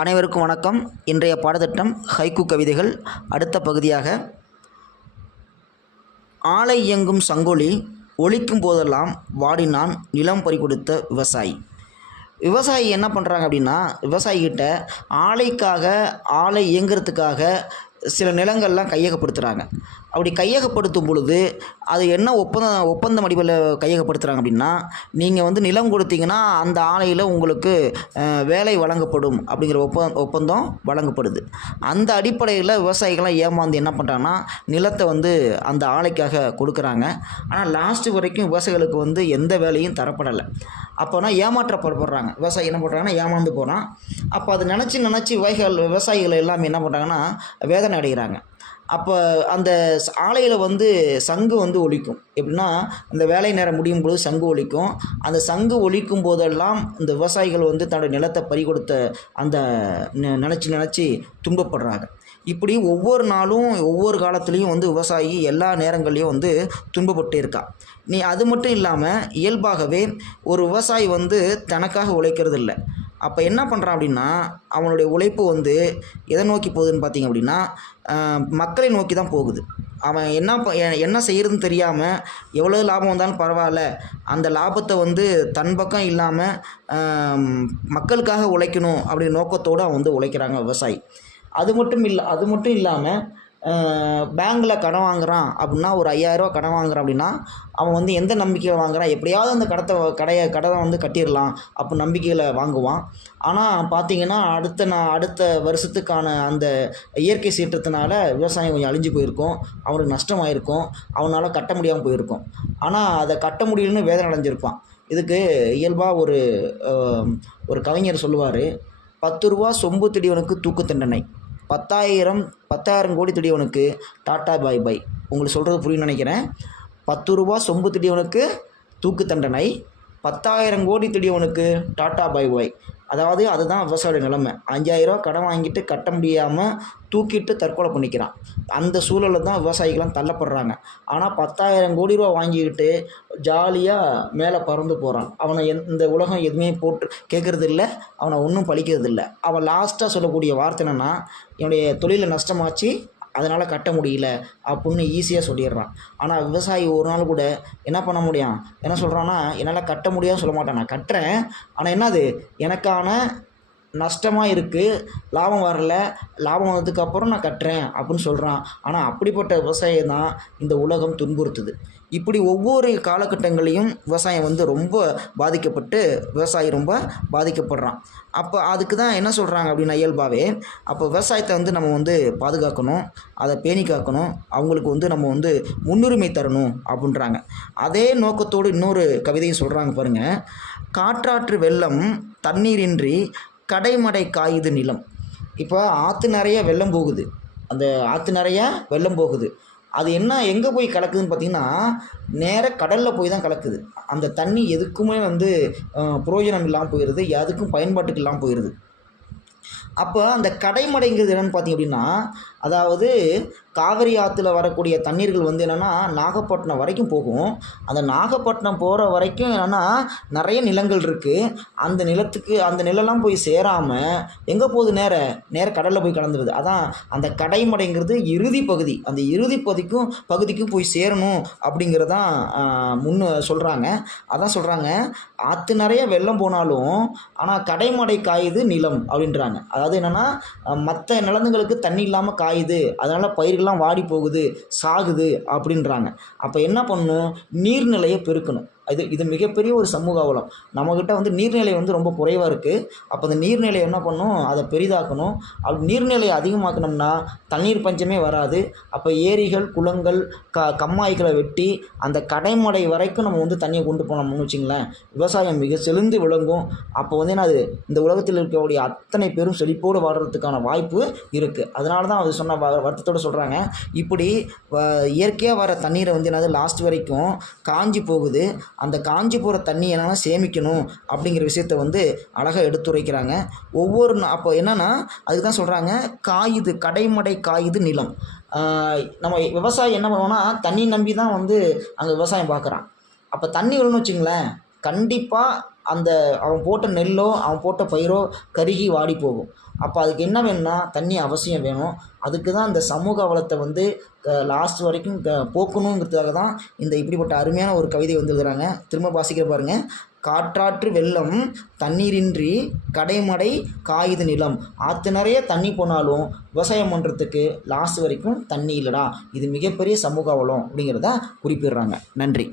அனைவருக்கும் வணக்கம். இன்றைய பாடத்திட்டம் ஹைக்கூ கவிதைகள். அடுத்த பகுதியாக, ஆலை இயங்கும் சங்கொலி ஒலிக்கும் போதெல்லாம் வாடினான் நிலம் பறிகொடுத்த விவசாயி. விவசாயி என்ன பண்ணுறாங்க அப்படின்னா, விவசாயிகிட்ட ஆலை இயங்குறதுக்காக சில நிலங்கள்லாம் கையகப்படுத்துகிறாங்க. அப்படி கையகப்படுத்தும் பொழுது அது என்ன ஒப்பந்தம் அடிப்படையில் கையகப்படுத்துகிறாங்க அப்படின்னா, நீங்கள் நிலம் கொடுத்தீங்கன்னா அந்த ஆலையில் உங்களுக்கு வேலை வழங்கப்படும் அப்படிங்கிற ஒப்பந்தம் வழங்கப்படுது. அந்த அடிப்படையில் விவசாயிகள்லாம் ஏமாந்து என்ன பண்ணுறாங்கன்னா, நிலத்தை அந்த ஆலைக்காக கொடுக்குறாங்க. ஆனால் லாஸ்ட்டு வரைக்கும் விவசாயிகளுக்கு எந்த வேலையும் தரப்படலை. அப்போனா ஏமாற்றப்படுறாங்க. விவசாயி என்ன பண்ணுறாங்கன்னா, ஏமாந்து போகிறான். அப்போ அதை நினச்சி விவசாயிகள் எல்லாமே என்ன பண்ணுறாங்கன்னா, வேதனை அடைகிறாங்க. அப்போ அந்த ஆலையில் சங்கு ஒலிக்கும். எப்படின்னா, இந்த வேலை நேரம் முடியும் போது சங்கு ஒலிக்கும். அந்த சங்கு ஒலிக்கும் போதெல்லாம் இந்த விவசாயிகள் தன்னுடைய நிலத்தை பறிகொடுத்த அந்த நினச்சி துன்பப்படுறாங்க. இப்படி ஒவ்வொரு நாளும் ஒவ்வொரு காலத்துலேயும் விவசாயி எல்லா நேரங்கள்லேயும் துன்பப்பட்டு இருக்கான். அது மட்டும் இல்லாமல் இயல்பாகவே ஒரு விவசாயி தனக்காக உழைக்கிறது இல்லை. அப்போ என்ன பண்ணுறான் அப்படின்னா, அவனுடைய உழைப்பு எதை நோக்கி போகுதுன்னு பார்த்திங்க அப்படின்னா, மக்களை நோக்கி தான் போகுது. அவன் என்ன செய்கிறதுன்னு தெரியாமல் எவ்வளோ லாபம் வந்தாலும் பரவாயில்ல, அந்த லாபத்தை தன் பக்கம் இல்லாமல் மக்களுக்காக உழைக்கணும் அப்படிங்கிற நோக்கத்தோடு அவன் உழைக்கிறாங்க விவசாயி. அது மட்டும் இல்லாமல் பேங்கில் கடன் வாங்குகிறான் அப்படின்னா, ஒரு 5000 கடன் வாங்குகிறான் அப்படின்னா, அவன் எந்த நம்பிக்கையில் வாங்குகிறான், எப்படியாவது அந்த கடனை கட்டிடலாம் அப்படின்னு நம்பிக்கையில் வாங்குவான். ஆனால் பார்த்திங்கன்னா அடுத்த வருஷத்துக்கான அந்த இயற்கை சீற்றத்தினால விவசாயம் கொஞ்சம் அழிஞ்சு போயிருக்கும், அவனுக்கு நஷ்டமாயிருக்கும், அவனால் கட்ட முடியாமல் போயிருக்கும். ஆனால் அதை கட்ட முடியலன்னு வேதனை அடைஞ்சிருப்பான். இதுக்கு இயல்பாக ஒரு கவிஞர் சொல்லுவார், 10 ரூபா சொம்பு திடியவனுக்கு தூக்கு தண்டனை, 10,000 கோடி திடியவனுக்கு டாட்டா பாய் பாய். உங்களுக்கு சொல்கிறது புரியும்னு நினைக்கிறேன். 10 ரூபா சொம்பு திடியவனுக்கு தூக்கு தண்டனை, 10,000 கோடி திடியவனுக்கு டாட்டா பாய் பாய். அதாவது அதுதான் விவசாயியோட நிலைமை. 5,000 கடன் வாங்கிட்டு கட்ட முடியாமல் தூக்கிட்டு தற்கொலை பண்ணிக்கிறான். அந்த சூழலில் தான் விவசாயிகள்லாம் தள்ளப்படுறாங்க. ஆனால் 10,000 கோடி ரூபா வாங்கிக்கிட்டு ஜாலியாக மேலே பறந்து போகிறான். அவனை இந்த உலகம் எதுவுமே போட்டு கேட்குறது இல்லை, அவனை ஒன்றும் பழிக்கிறது இல்லை. அவன் லாஸ்ட்டாக சொல்லக்கூடிய வார்த்தை என்னென்னா, என்னுடைய தொழிலில் நஷ்டமாச்சு, அதனால் கட்ட முடியல அப்படின்னு ஈஸியாக சொல்லிடுறான். ஆனால் விவசாயி ஒரு நாள் கூட என்ன பண்ண முடியும், என்ன சொல்கிறான்னா, என்னால் கட்ட முடியாதுன்னு சொல்ல மாட்டான். நான் கட்டுறேன், ஆனால் என்னது எனக்கான நஷ்டமாக இருக்குது, லாபம் வரல, லாபம் வந்ததுக்கப்புறம் நான் கட்டுறேன் அப்படின்னு சொல்கிறான். ஆனால் அப்படிப்பட்ட விவசாயம் தான் இந்த உலகம் துன்புறுத்துது. இப்படி ஒவ்வொரு காலகட்டங்களையும் விவசாயம் ரொம்ப பாதிக்கப்பட்டு விவசாயி ரொம்ப பாதிக்கப்படுறான். அப்போ அதுக்கு தான் என்ன சொல்கிறாங்க அப்படின்னா, இயல்பாகவே அப்போ விவசாயத்தை நம்ம பாதுகாக்கணும், அதை பேணி காக்கணும், அவங்களுக்கு நம்ம முன்னுரிமை தரணும் அப்படின்றாங்க. அதே நோக்கத்தோடு இன்னொரு கவிதையும் சொல்கிறாங்க பாருங்கள். காற்றாற்று வெள்ளம் தண்ணீரின்றி கடைமடை காயுது நிலம். இப்போ ஆற்று நிறைய வெள்ளம் போகுது, அந்த ஆற்று நிறைய வெள்ளம் போகுது. அது எங்கே போய் கலக்குதுன்னு பார்த்திங்கன்னா, நேராக கடலில் போய் தான் கலக்குது. அந்த தண்ணி எதுக்குமே பிரயோஜனம் இல்லாமல் போயிடுது, எதுக்கும் பயன்பாட்டுக்கு இல்லாமல் போயிடுது. அப்போ அந்த கடைமடைங்கிறது என்னென்னு பார்த்திங்க அப்படின்னா, அதாவது காவிரி ஆற்றுல வரக்கூடிய தண்ணீர்கள் என்னென்னா நாகப்பட்டினம் வரைக்கும் போகும். அந்த நாகப்பட்டினம் போகிற வரைக்கும் என்னென்னா நிறைய நிலங்கள் இருக்குது. அந்த நிலம்லாம் போய் சேராமல் எங்கே போகுது, நேர கடலில் போய் கலந்துருது. அதான் அந்த கடைமடைங்கிறது இறுதி பகுதி. அந்த இறுதி பகுதிக்கும் போய் சேரணும் அப்படிங்கிறதான் சொல்கிறாங்க. அதான் சொல்கிறாங்க, ஆற்று நிறைய வெள்ளம் போனாலும் ஆனால் கடைமடை காயுது நிலம் அப்படின்றாங்க. அதாவது என்னென்னா, மற்ற நிலங்களுக்கு தண்ணி இல்லாமல் காயுது, அதனால் பயிர்கள்லாம் வாடி போகுது, சாகுது அப்படின்றாங்க. அப்போ என்ன பண்ணணும், நீர்நிலையை பெருக்கணும். இது மிகப்பெரிய ஒரு சமூக அவலம். நம்மக்கிட்ட நீர்நிலை ரொம்ப குறைவாக இருக்குது. அப்போ அந்த நீர்நிலை என்ன பண்ணணும், அதை பெரிதாக்கணும். அப்படி நீர்நிலையை அதிகமாக்கணும்னா தண்ணீர் பஞ்சமே வராது. அப்போ ஏரிகள், குளங்கள், கம்மாய்களை வெட்டி அந்த கடைமடை வரைக்கும் நம்ம தண்ணியை கொண்டு போனோம்னு வச்சிங்களேன், விவசாயம் மிக செழிந்து விளங்கும். அப்போ அது இந்த உலகத்தில் இருக்கக்கூடிய அத்தனை பேரும் செழிப்போடு வாழ்கிறதுக்கான வாய்ப்பு இருக்குது. அதனால தான் அது சொன்ன வருத்தத்தோடு சொல்கிறாங்க. இப்படி இயற்கையாக வர தண்ணீரை என்னது லாஸ்ட் வரைக்கும் காஞ்சி போகுது. அந்த காஞ்சி போகிற தண்ணி என்னென்னா சேமிக்கணும் அப்படிங்கிற விஷயத்தை அழகாக எடுத்துரைக்கிறாங்க. அப்போ என்னென்னா, அதுக்கு தான் சொல்கிறாங்க, கடைமடை காயுது நிலம். நம்ம விவசாயி என்ன பண்ணுவோன்னா, தண்ணி நம்பி தான் அங்கே விவசாயம் பார்க்குறான். அப்போ தண்ணி வரணும்னு வச்சுங்களேன், கண்டிப்பாக அவன் போட்ட நெல்லோ அவன் போட்ட பயிரோ கருகி வாடி போகும். அப்போ அதுக்கு என்ன வேணும்னா தண்ணி அவசியம் வேணும். அதுக்கு தான் இந்த சமூக அவலத்தை வந்து லாஸ்ட் வரைக்கும் போக்கணுங்கிறதுக்காக தான் இந்த இப்படிப்பட்ட அருமையான ஒரு கவிதை வந்து எழுதுகிறாங்க. திரும்ப வாசிக்கிற பாருங்கள். காற்றாற்று வெள்ளம் தண்ணீரின்றி கடைமடை காயுது நிலம். ஆற்று நிறைய தண்ணி போனாலும் விவசாயம் பண்ணுறதுக்கு லாஸ்ட் வரைக்கும் தண்ணி இல்லைடா. இது மிகப்பெரிய சமூக அவலம் அப்படிங்கிறத குறிப்பிடுறாங்க. நன்றி.